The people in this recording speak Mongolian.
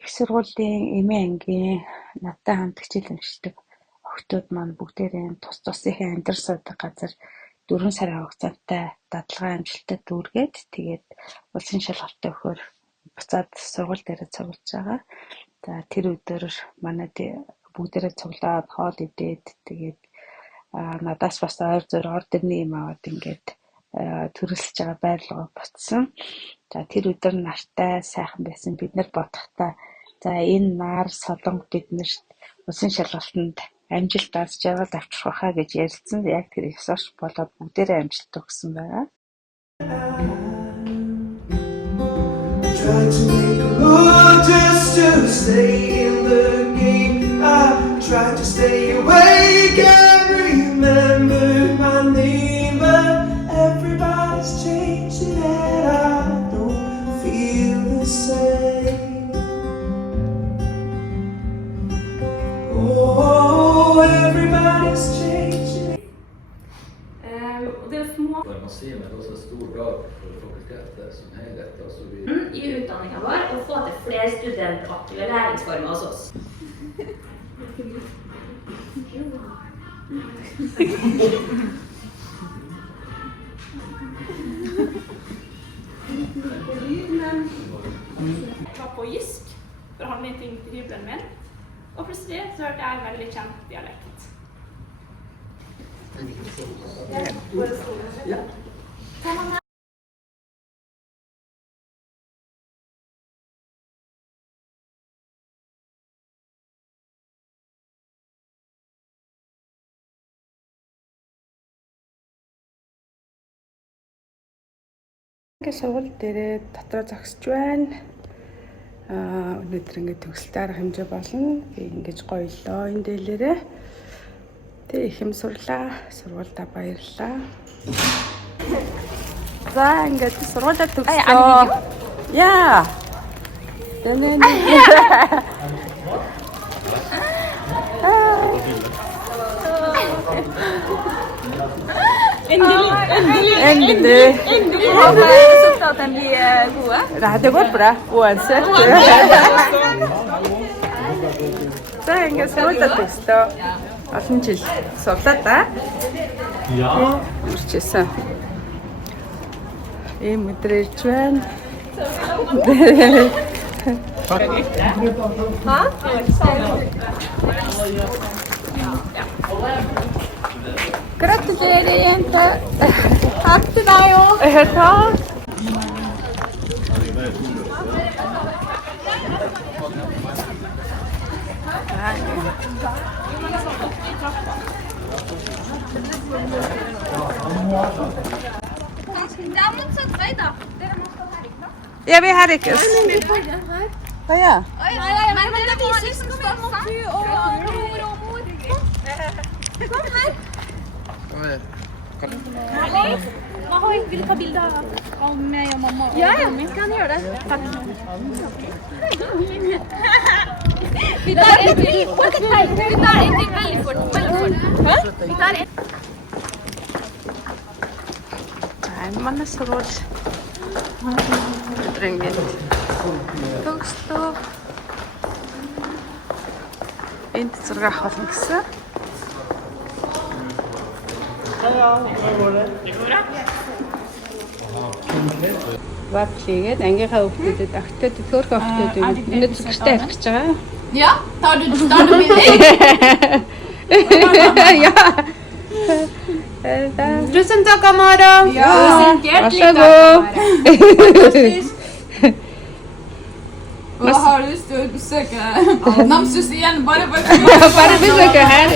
их сургуулийн эмээ ангийн надтай хамт хичээл уншдаг охтууд маань бүгдээрээ тус тусынхаа амьдрал суудаг газар 4 сарын хугацаатай дадлага амжилттай дүүргээд тэгээд улсын шалгалтаа өгөхөөр буцаад сургууль дээр цуглаж байгаа. За тэр өдөр манай бүгдээрээ цуглаад хоол идээд тэгээд надаас бас ойр зөөр ордерны юм аваад ингээд төрөлсөж байгаа байрлалгаа буцсан. За тэр өдөр нартай сайхан байсан бид нар бодохдоо за энэ нар солонго биднэрт улсын шалгалтанд амжилт аз жаргал авчрах байхаа гэж ярилцсан. Яг тэр их сурч болоод бүгдээрээ амжилт өгсөн байгаа. Tried to make a move just to stay in the game. I tried to stay awake and remember my name, but everybody's changing and I don't feel the same. Oh, everybody's changing. Det är små. Man ser med også stor dag for fakultetet som helhet. Altså I utdanningen vår og få til flere studentaktive læringsformer hos oss. Jeg var på Jysk for å ha med ting til hybelen min, og plutselig så hørte jeg en veldig kjent dialekt. Ингээд сургууль дээрээ дотроо зогсож байна. Өнөөдөр ингээд төгсөлтөөр хэмжээ болно. Би ингэж гоёлоо энэ дээлээрээ. Тэг их юм сурлаа. Сургуультай баярлалаа. За ингээд сургуулиа төгслөө. Яа. Тэнэн. Endelig. Resultatene blir gode. Nei, det går bra uansett. За ингээд сургуулиа төгслөө. Олон жил сурлаа да. Яа. Үрчээсэн. Ийм өдөр ирж байна. Gratulerer, takk til deg òg. Takk. Det er motsatt vei, da. Dere må stå her, ikke sant? Ja, vi har ikke. Hva ja? Nei, men det viser som står mot du og bror og mor. Kom her. Mahoi, vil du ta bilde av meg og mamma? Ja, kan gjøre det. Takk. Vi tar en til veldig fort. Hæ? Vi tar en. Nei, man er så råd. Drengen. Togstå. Inte så rart också. Ваплигээд ангийнхаа хүүхдүүдэд огтод төрх огтод өнөд зүгтээ авах гэж байгаа. Ja, tar du bilder? Ja. Tusen takk, Amara. Ja, varsågod. Hva har du lyst til å besøke Namsos igjen? Bare besøke her.